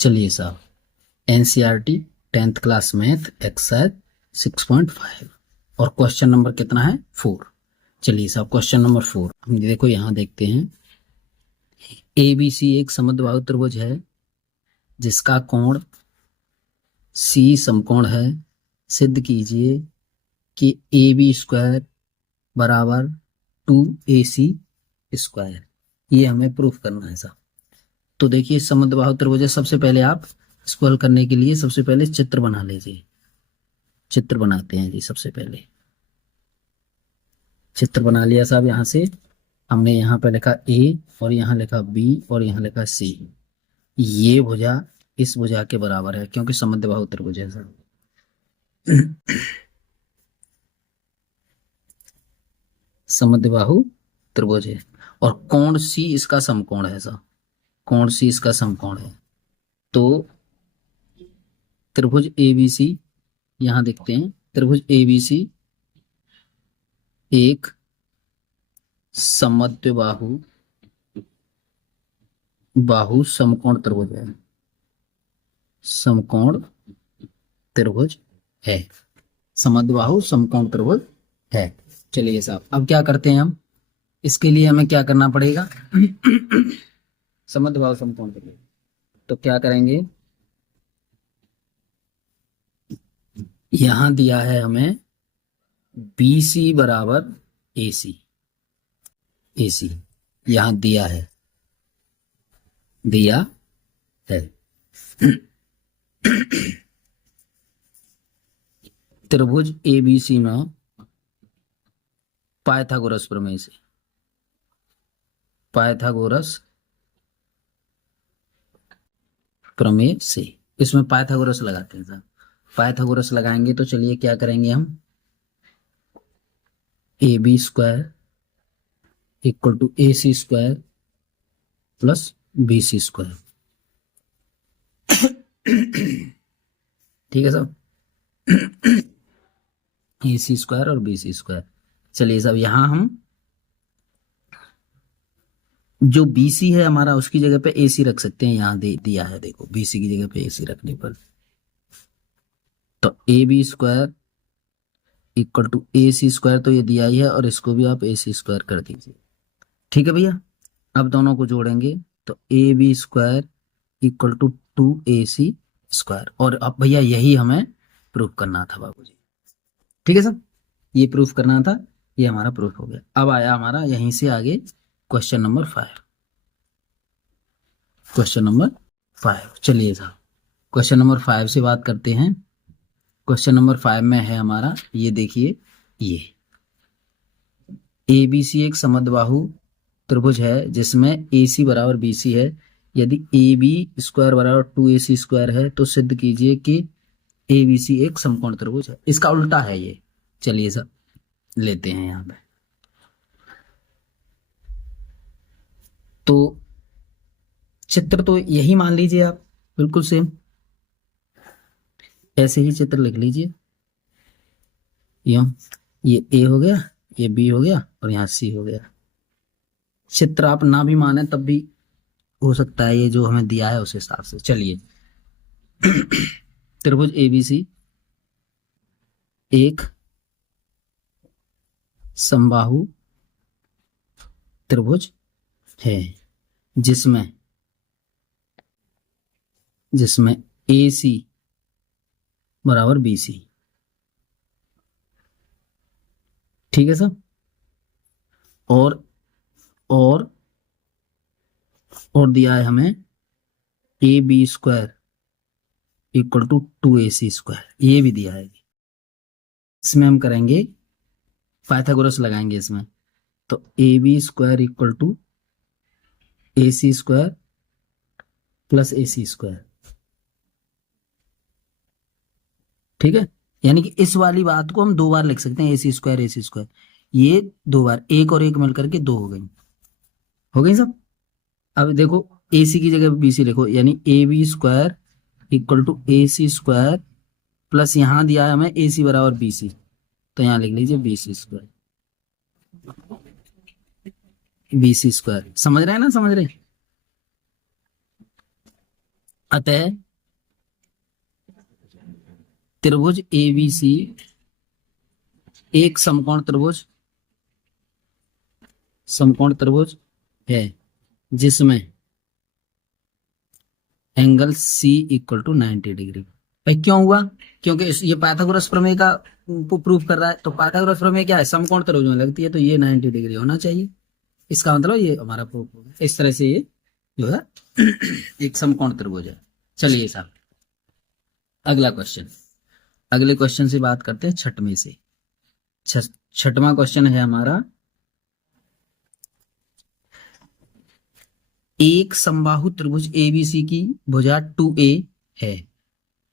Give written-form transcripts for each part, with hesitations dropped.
चलिए साहब, NCERT 10th class math exercise 6.5 और क्वेश्चन नंबर कितना है 4। चलिए साहब, क्वेश्चन नंबर 4 हम देखो यहाँ देखते हैं। एबीसी एक समद्विबाहु त्रिभुज है जिसका कोण सी समकोण है। सिद्ध कीजिए कि ए बी स्क्वायर बराबर 2AC स्क्वायर। ये हमें प्रूफ करना है साहब। तो देखिए, समद्विबाहु त्रिभुज है। सबसे पहले आप इसको हल करने के लिए सबसे पहले चित्र बना लीजिए। चित्र बनाते हैं जी। सबसे पहले चित्र बना लिया साहब। यहाँ से हमने यहाँ पे लिखा ए और यहाँ लिखा बी और यहाँ लिखा सी। ये भुजा इस भुजा के बराबर है क्योंकि समद्विबाहु त्रिभुज है सर। समद्विबाहु त्रिभुज है और कोण सी इसका समकोण है सर। कोण सी इसका समकोण है। तो त्रिभुज एबीसी यहाँ देखते हैं। त्रिभुज एबीसी एक समद्विबाहु समकोण त्रिभुज है। समकोण त्रिभुज है। समद्विबाहु समकोण त्रिभुज है। चलिए साहब, अब क्या करते हैं हम। इसके लिए हमें क्या करना पड़ेगा। समद्विबाहु समकोण त्रिभुज, तो क्या करेंगे। यहां दिया है हमें BC बराबर AC। AC यहां दिया है त्रिभुज ABC में पाइथागोरस प्रमेय से इसमें पाइथागोरस लगाते हैं सर। पाइथागोरस लगाएंगे तो चलिए क्या करेंगे हम। AB square equal to AC square plus BC square. ठीक है सर। AC स्क्वायर और BC स्क्वायर। चलिए साहब, यहां हम जो BC है हमारा उसकी जगह पे AC रख सकते हैं। यहां दिया है देखो, BC की जगह पे AC रखने पर तो AB square equal to AC square, तो ये दिया ही है और इसको भी आप AC स्क्वायर कर दीजिए। ठीक है भैया। अब दोनों को जोड़ेंगे तो AB square equal to 2AC square. और अब भैया यही हमें प्रूफ करना था बाबूजी। ठीक है सर, ये प्रूफ करना था। ये हमारा प्रूफ हो गया। अब आया हमारा यहीं से आगे क्वेश्चन नंबर 5। क्वेश्चन नंबर 5, चलिए साहब क्वेश्चन नंबर 5 से बात करते हैं। क्वेश्चन नंबर 5 में है हमारा, ये देखिए, ये ABC एक समद्विबाहु त्रिभुज है जिसमें AC बराबर BC है। यदि AB स्क्वायर बराबर 2AC स्क्वायर है तो सिद्ध कीजिए कि ABC एक समकोण त्रिभुज है। इसका उल्टा है ये। चलिए सर लेते हैं यहाँ पे। तो चित्र तो यही मान लीजिए आप, बिल्कुल सेम ऐसे ही चित्र लिख लीजिए। ये A हो गया, ये B हो गया और यहाँ C हो गया। चित्र आप ना भी माने तब भी हो सकता है, ये जो हमें दिया है उस हिसाब से। चलिए त्रिभुज ABC एक समबाहु त्रिभुज है जिसमें AC बराबर BC। ठीक है सर। और दिया है हमें AB square equal to 2AC square. ये भी दिया है। इसमें हम करेंगे पाइथागोरस लगाएंगे इसमें। तो AB square equal to AC square plus AC square. ठीक है, यानी कि इस वाली बात को हम दो बार लिख सकते हैं, AC स्क्वायर। ये दो बार, एक और एक मिलकर के दो हो गई सब। अब देखो AC की जगह BC लिखो, यानी AB square equal to AC square plus यहां दिया है हमें AC बराबर BC, तो यहां लिख लीजिए BC स्क्वायर। समझ रहे हैं ना, समझ रहे हैं। अतः त्रिभुज एबीसी एक समकोण त्रिभुज है जिसमें angle C equal to 90 degree. भाई क्यों हुआ? क्योंकि ये पाइथागोरस प्रमेय का प्रूफ कर रहा है। तो पाइथागोरस प्रमेय क्या है? समकोण त्रिभुज में लगती है, तो ये 90 डिग्री होना चाहिए। इसका मतलब ये हमारा प्रूफ हो गया। इस तरह से ये जो है एक समकोण त्रिभुज है। चलिए साहब अगला क्वेश्चन, अगले क्वेश्चन से बात करते हैं छठवें से। छठवां क्वेश्चन है हमारा, एक समबाहु त्रिभुज एबीसी की भुजा 2a है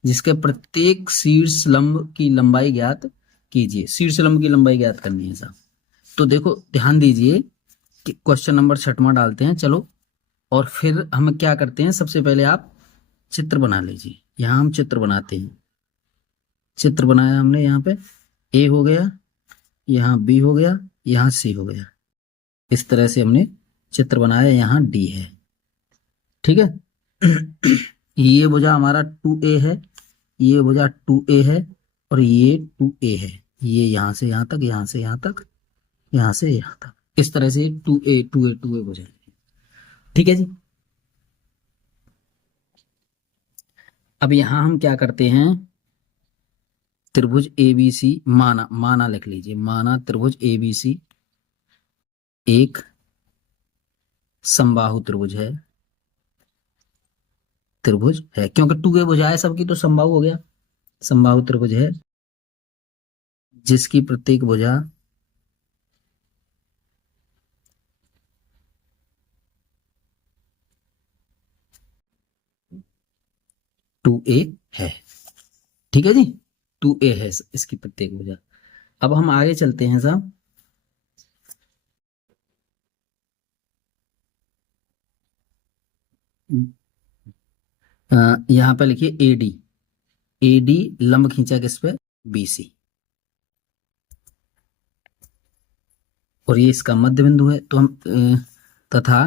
जिसके प्रत्येक शीर्ष लंब की लंबाई ज्ञात कीजिए। शीर्ष लंब की लंबाई ज्ञात करनी है साहब। तो देखो ध्यान दीजिए कि क्वेश्चन नंबर 6वां डालते हैं। चलो और फिर हम क्या करते हैं, सबसे पहले आप चित्र बना लीजिए। यहां हम चित्र बनाते हैं। चित्र बनाया हमने, यहाँ पे ए हो गया, यहाँ बी हो गया, यहाँ सी हो गया। इस तरह से हमने चित्र बनाया, यहाँ डी है। ठीक है ये भुजा हमारा 2a है, ये भुजा 2a है और ये 2a है। ये यहां से यहां तक, यहां से यहां तक, यहां से यहां तक, इस तरह से 2a 2a 2a भुजा। ठीक है जी। अब यहां हम क्या करते हैं, त्रिभुज एबीसी माना लिख लीजिए। माना त्रिभुज एबीसी एक समबाहु त्रिभुज है, क्योंकि 2a भुजा है सबकी, तो समबाहु हो गया। समबाहु त्रिभुज है जिसकी प्रत्येक भुजा टू ए है। ठीक है जी, 2a है इसकी प्रत्येक भुजा। अब हम आगे चलते हैं साहब। यहां पर लिखिए एडी। एडी लंब खींचा किस पे? बीसी। और ये इसका मध्य बिंदु है। तो हम तथा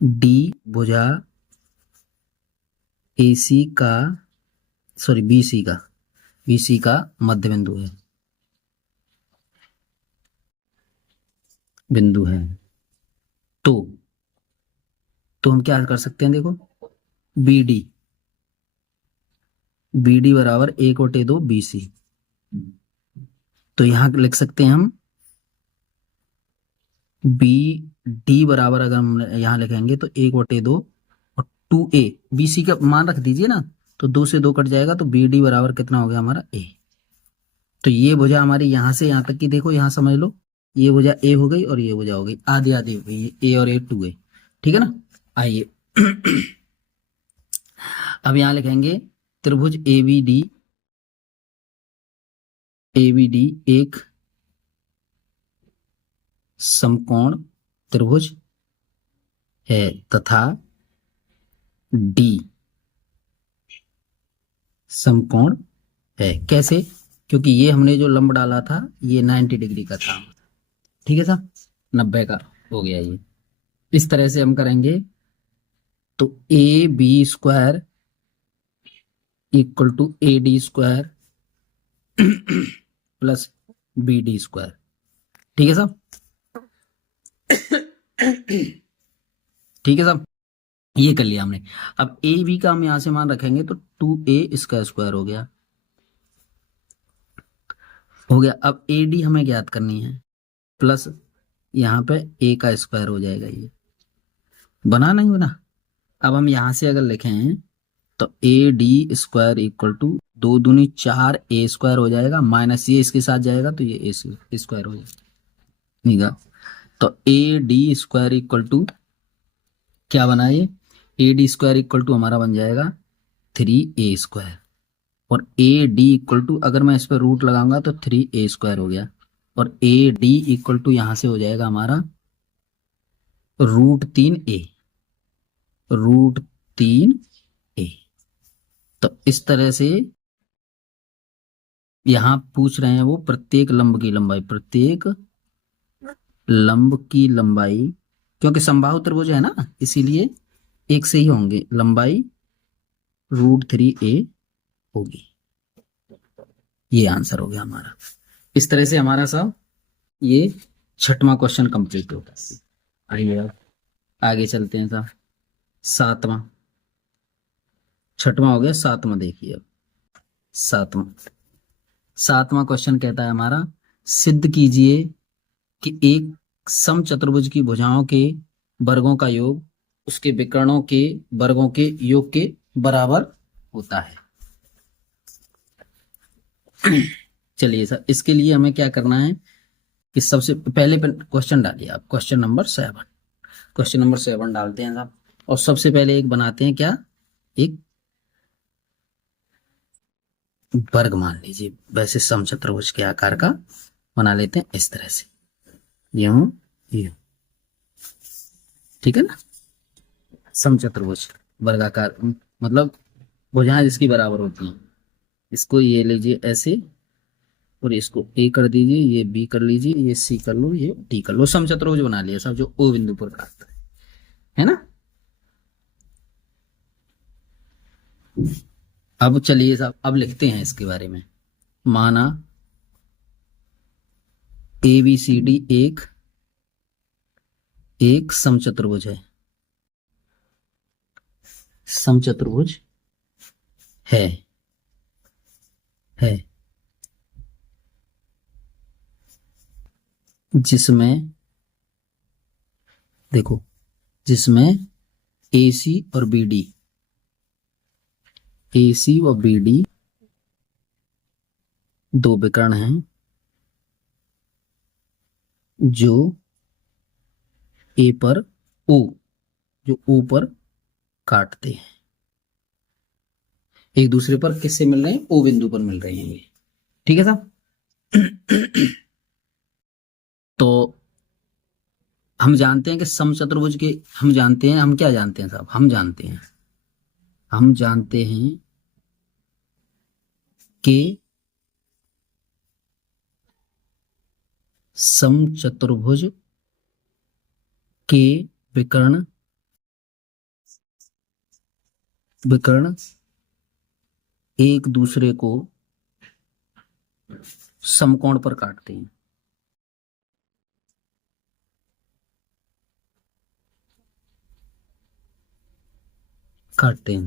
डी भुजा एसी का बीसी का मध्य बिंदु है। तो हम क्या कर सकते हैं, देखो बीडी बराबर 1/2 BC। तो यहां लिख सकते हैं हम बी डी बराबर, अगर हम यहां लिखेंगे तो 1/2 और 2a। BC का मान रख दीजिए ना, तो 2 से 2 कट जाएगा, तो BD बराबर कितना हो गया हमारा? a। तो ये भुजा हमारी यहां से यहां तक की, देखो यहां समझ लो, ये भुजा a हो गई और ये भुजा हो गई आधी आधी हो गई, a और a 2a। ठीक है ना। आइए अब यहां लिखेंगे त्रिभुज एबीडी एक समकोण त्रिभुज है तथा डी समकोण है। कैसे? क्योंकि ये हमने जो लंब डाला था ये 90 डिग्री का था। ठीक है साहब, 90 का हो गया ये। इस तरह से हम करेंगे तो AB² equal to AD² plus BD²। ठीक है साहब। ठीक है साहब, ये कर लिया हमने। अब ए बी का हम यहां से मान रखेंगे तो 2a इसका स्क्वायर हो गया। अब AD हमें ज्ञात करनी है, प्लस यहां पे a का स्क्वायर हो जाएगा। ये बना नहीं बना? अब हम यहां से अगर लिखें तो AD² इक्वल टू 2 दूनी 4 a² हो जाएगा, माइनस ये इसके साथ जाएगा तो ये a स्क्वायर हो जाएगा। ठीक है, तो AD² इक्वल टू क्या बना? ये AD² इक्वल टू हमारा बन जाएगा 3a²। और AD इक्वल टू, अगर मैं इस पर रूट लगाऊंगा तो 3a² हो गया। और AD इक्वल टू यहां से हो जाएगा हमारा √3a। तो इस तरह से यहां पूछ रहे हैं वो प्रत्येक लंब की लंबाई, क्योंकि समबाहु त्रिभुज है ना, इसीलिए एक से ही होंगे, लंबाई √3a होगी। ये आंसर हो गया हमारा। इस तरह से हमारा साहब ये 6वां क्वेश्चन कंप्लीट होता है। आइए अब आगे चलते हैं साहब। 7वां, 6वां हो गया, 7वां देखिए अब। 7वां क्वेश्चन कहता है हमारा, सिद्ध कीजिए कि एक समचतुर्भुज की भुजाओं के वर्गों का योग उसके विकर्णों के वर्गों के योग के बराबर होता है। चलिए सर, इसके लिए हमें क्या करना है कि सबसे पहले क्वेश्चन डालिए आप, क्वेश्चन नंबर 7। क्वेश्चन नंबर 7 डालते हैं साहब, और सबसे पहले एक बनाते हैं क्या, एक वर्ग मान लीजिए, वैसे समचतुर्भुज के आकार का बना लेते हैं इस तरह से, यूं यूं, ठीक है ना। समचतुर्भुज वर्गाकार मतलब भुजाएं जिसकी बराबर होती हैं। इसको ये लीजिए ऐसे, और इसको ए कर दीजिए, ये बी कर लीजिए, ये सी कर लो, ये डी कर लो। समचतुर्भुज बना लिया साहब, जो ओ बिंदु पर काटता है ना। अब चलिए साहब, अब लिखते हैं इसके बारे में। माना ABCD एक समचतुर्भुज है, है जिसमें देखो, जिसमें AC और BD दो विकर्ण हैं जो O पर काटते हैं। एक दूसरे पर किससे मिल रहे हैं, O बिंदु पर मिल रहे हैं ये, ठीक है साहब। तो हम जानते हैं कि समचतुर्भुज के, हम क्या जानते हैं साहब, हम जानते हैं कि समचतुर्भुज के विकर्ण एक दूसरे को समकोण पर काटते हैं।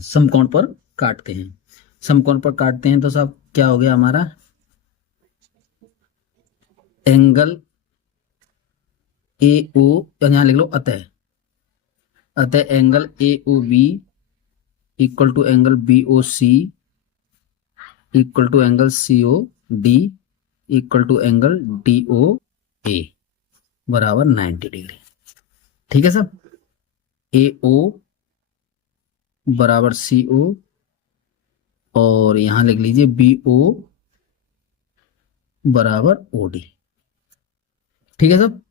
समकोण पर काटते हैं। तो साहब क्या हो गया हमारा, एंगल AO, यहां लिख लो अतः angle AOB equal to angle BOC equal to angle COD equal to angle DOA बराबर 90 डिग्री। ठीक है साहब, AO बराबर CO, और यहां लिख लीजिए BO बराबर OD। ठीक है साहब।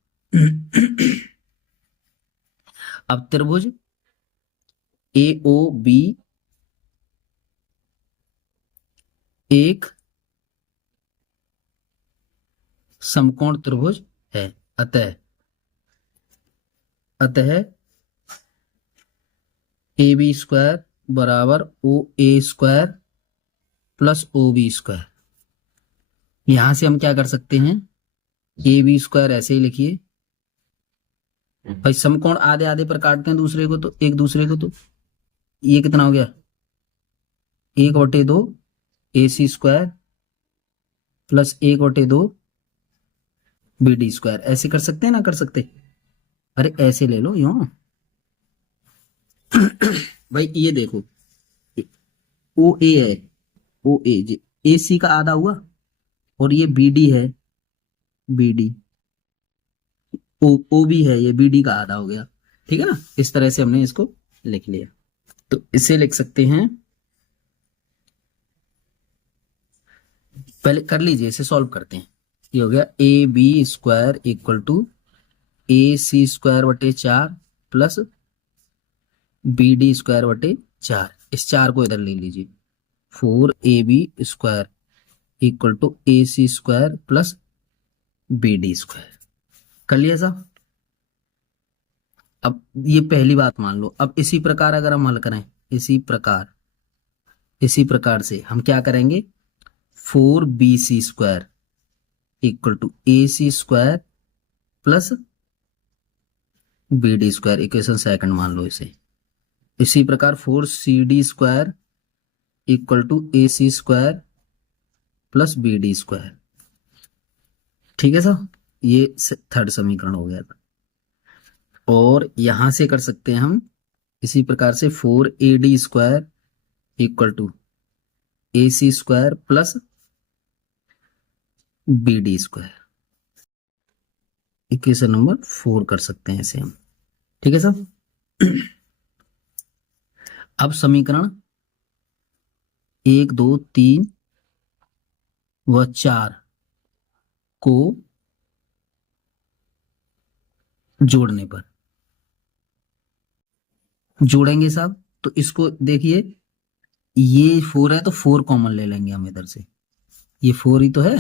अब त्रिभुज AOB एक समकोण त्रिभुज है, अतः AB स्क्वायर बराबर OA square plus OB square. यहां से हम क्या कर सकते हैं, AB स्क्वायर ऐसे ही लिखिए भाई, समकोण आधे आधे पर काटते हैं एक दूसरे को, तो ये कितना हो गया, 1/2 AC square plus 1/2 BD square. ऐसे कर सकते हैं ना, कर सकते, अरे ऐसे ले लो यूं। भाई ये देखो, OA है, OA AC का आधा हुआ, और ये BD है, BD OB है, ये BD का आधा हो गया। ठीक है ना, इस तरह से हमने इसको लिख लिया। तो इसे लिख सकते हैं, पहले कर लीजिए, इसे सॉल्व करते हैं। ये हो गया AB square equal to AC square बटे 4 प्लस BD स्क्वायर बटे 4। इस 4 को इधर ले लीजिए, 4AB square equal to AC square plus BD square. कर लिया साहब। अब ये पहली बात मान लो। अब इसी प्रकार अगर हम हल करें, इसी प्रकार से हम क्या करेंगे, 4bc² equal to ac² plus bd², equation second मान लो इसे। इसी प्रकार 4cd² equal to ac² plus bd²। ठीक है सर, ये थर्ड समीकरण हो गया था। और यहां से कर सकते हैं हम इसी प्रकार से 4ad² equal to ac² plus bd², equation number 4 कर सकते हैं इसे हम। ठीक है सर। अब समीकरण 1, 2, 3 व 4 को जोड़ने पर जोड़ेंगे साहब, तो इसको देखिए, ये 4 है तो 4 कॉमन ले लेंगे हम इधर से, ये 4 ही तो है।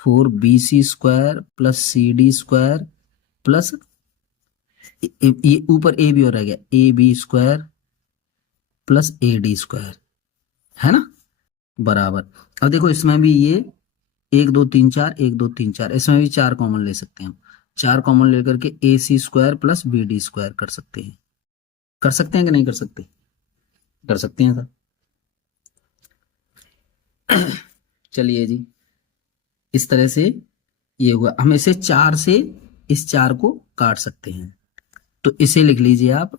4bc² प्लस cd² प्लस ये ऊपर ए भी हो रह गया, ab² प्लस ad² है ना, बराबर। अब देखो इसमें भी ये 1, 2, 3, 4, 1, 2, 3, 4, इसमें भी 4 कॉमन ले सकते हैं हम। 4 कॉमन लेकर के ac² प्लस bd² कर सकते हैं। कर सकते हैं कि नहीं कर सकते? कर सकते हैं सर। चलिए जी, इस तरह से ये हुआ। हम इसे 4 से इस 4 को काट सकते हैं, तो इसे लिख लीजिए आप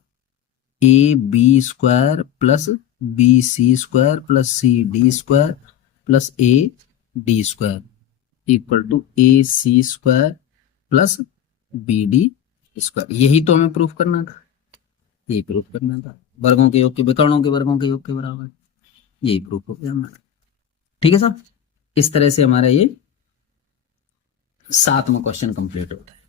ab² plus bc² plus cd² plus ad² equal to ac² plus bd²। यही तो हमें प्रूफ करना था, यही प्रूफ करना था, वर्गों के योग के विकर्णों के वर्गों के योग के बराबर। यही प्रूफ हो गया हमारा। ठीक है साहब, इस तरह से हमारा ये 7वां क्वेश्चन कंप्लीट होता है।